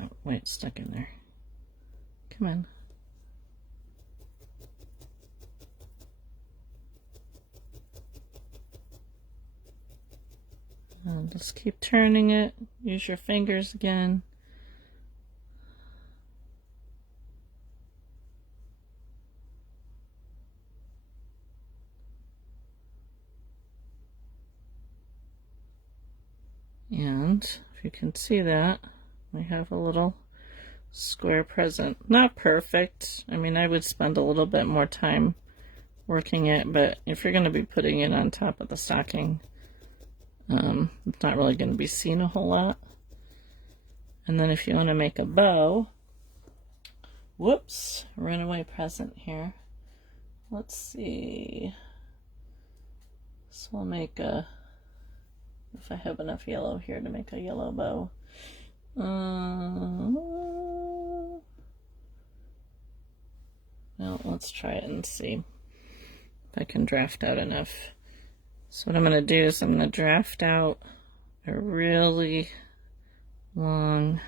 Oh, wait, stuck in there. Come on. And just keep turning it. Use your fingers again. And if you can see that, we have a little square present. Not perfect. I mean, I would spend a little bit more time working it, but if you're going to be putting it on top of the stocking, it's not really going to be seen a whole lot. And then if you want to make a bow, whoops, runaway present here. Let's see. So we'll make a, if I have enough yellow here to make a yellow bow. Well, let's try it and see if I can draft out enough. So what I'm going to do is I'm going to draft out a really long,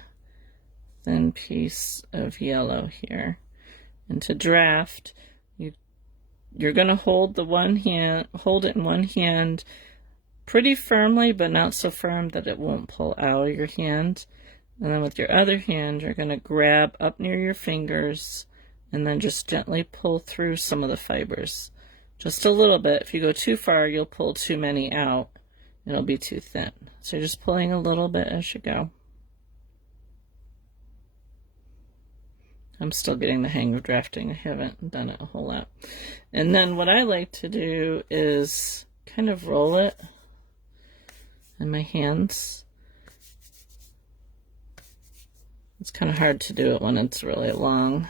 thin piece of yellow here. And to draft, you're going to hold it in one hand pretty firmly, but not so firm that it won't pull out of your hand. And then with your other hand, you're going to grab up near your fingers and then just gently pull through some of the fibers. Just a little bit. If you go too far, you'll pull too many out. It'll be too thin. So you're just pulling a little bit as you go. I'm still getting the hang of drafting. I haven't done it a whole lot. And then what I like to do is kind of roll it in my hands. It's kind of hard to do it when it's really long.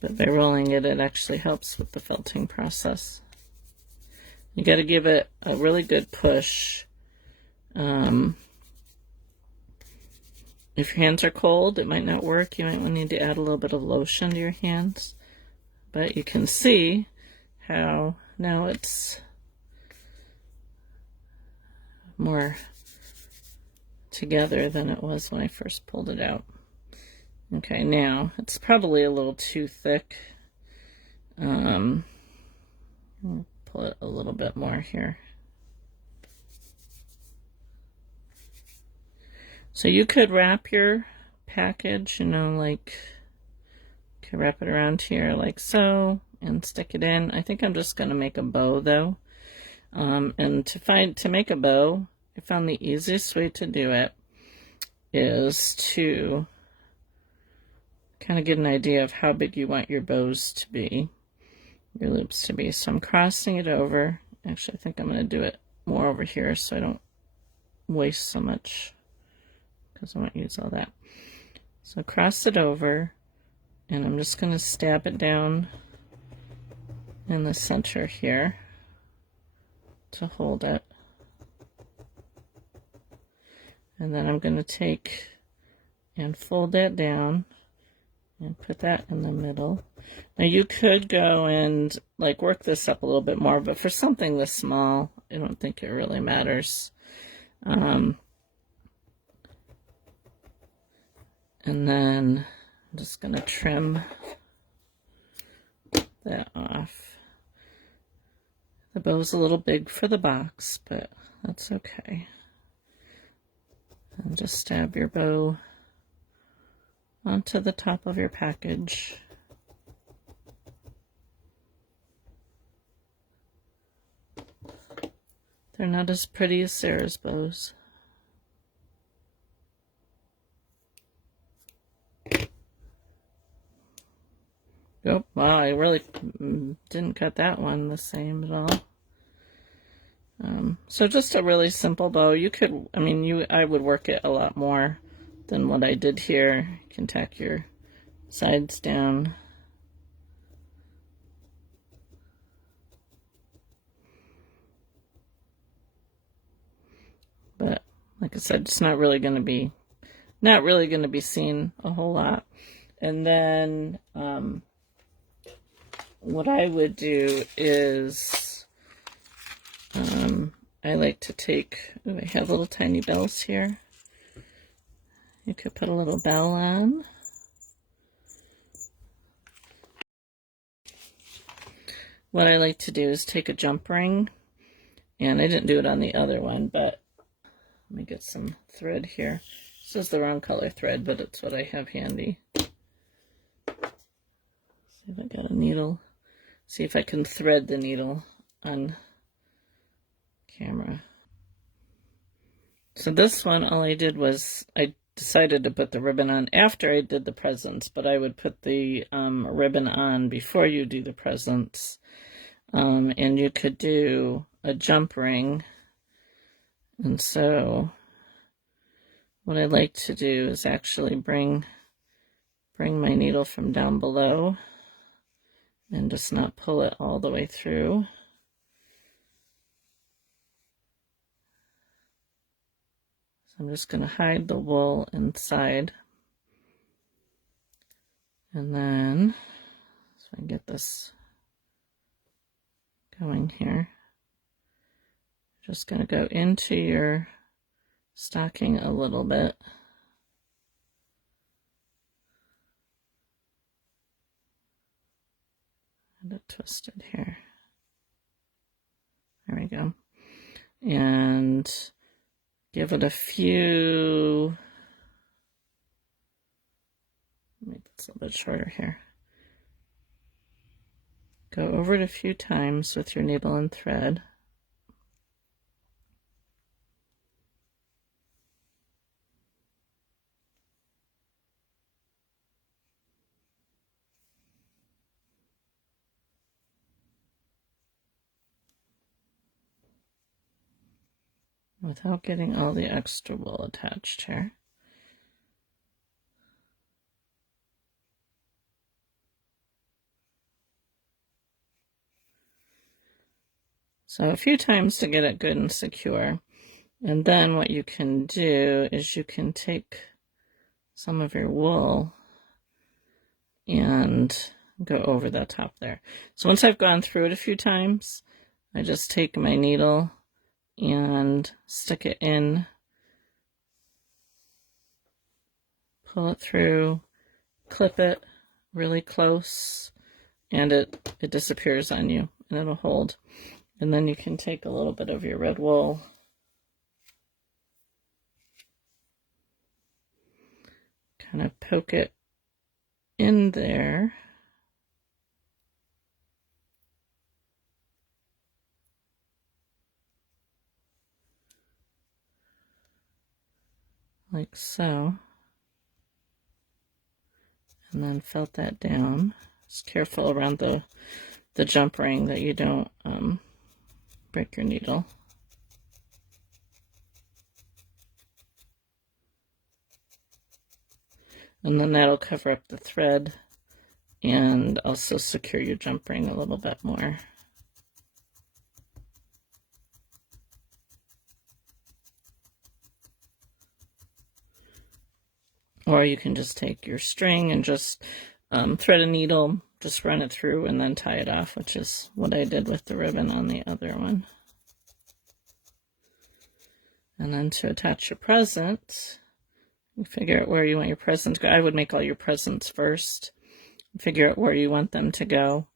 But by rolling it, it actually helps with the felting process. You got to give it a really good push. If your hands are cold, it might not work. You might need to add a little bit of lotion to your hands. But you can see how now it's more together than it was when I first pulled it out. Okay, now it's probably a little too thick. I'll pull it a little bit more here. So you could wrap your package, you know, like, you could wrap it around here like so and stick it in. I think I'm just going to make a bow though. And to make a bow, I found the easiest way to do it is to kind of get an idea of how big you want your bows to be, your loops to be. So I'm crossing it over. Actually, I think I'm going to do it more over here so I don't waste so much, because I won't use all that. So cross it over, and I'm just going to stab it down in the center here to hold it. And then I'm going to take and fold that down and put that in the middle. Now you could go and like work this up a little bit more, but for something this small, I don't think it really matters. And then I'm just going to trim that off. The bow's a little big for the box, but that's okay. And just stab your bow onto the top of your package. They're not as pretty as Sarah's bows. Oh, wow, I really didn't cut that one the same at all. So just a really simple bow. You could, I would work it a lot more than what I did here. You can tack your sides down. But like I said, it's not really going to be seen a whole lot. And then what I would do is I like to take, I have little tiny bells here. You could put a little bell on. What I like to do is take a jump ring, and I didn't do it on the other one, but let me get some thread here. This is the wrong color thread, but it's what I have handy. See if I got a needle. See if I can thread the needle on camera. So this one, all I did was, I decided to put the ribbon on after I did the presents, but I would put the ribbon on before you do the presents. And you could do a jump ring. And so what I like to do is actually bring my needle from down below and just not pull it all the way through. So I'm just going to hide the wool inside. And then, so I get this going here, just going to go into your stocking a little bit. And it twisted here. There we go. And give it a few, make this a little bit shorter here. Go over it a few times with your needle and thread. Without getting all the extra wool attached here. So a few times to get it good and secure. And then what you can do is you can take some of your wool and go over the top there. So once I've gone through it a few times, I just take my needle and stick it in, pull it through, clip it really close, and it disappears on you, and it'll hold. And then you can take a little bit of your red wool, kind of poke it in there, like so, and then felt that down. Just careful around the jump ring that you don't break your needle. And then that'll cover up the thread and also secure your jump ring a little bit more. Or you can just take your string and just thread a needle, just run it through and then tie it off, which is what I did with the ribbon on the other one. And then to attach your present, you figure out where you want your presents to go. I would make all your presents first, figure out where you want them to go,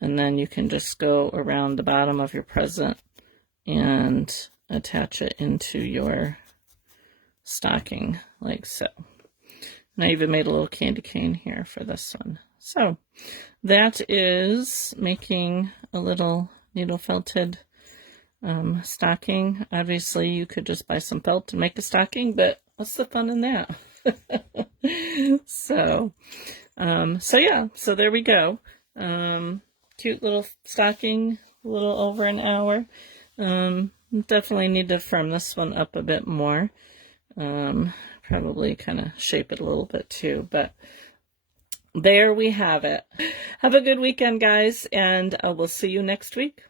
and then you can just go around the bottom of your present and attach it into your stocking like so. And I even made a little candy cane here for this one. So that is making a little needle felted stocking. Obviously you could just buy some felt and make a stocking, but what's the fun in that? So yeah, so there we go. Cute little stocking, a little over an hour. Definitely need to firm this one up a bit more. Probably kind of shape it a little bit too, but there we have it. Have a good weekend, guys, and we'll see you next week.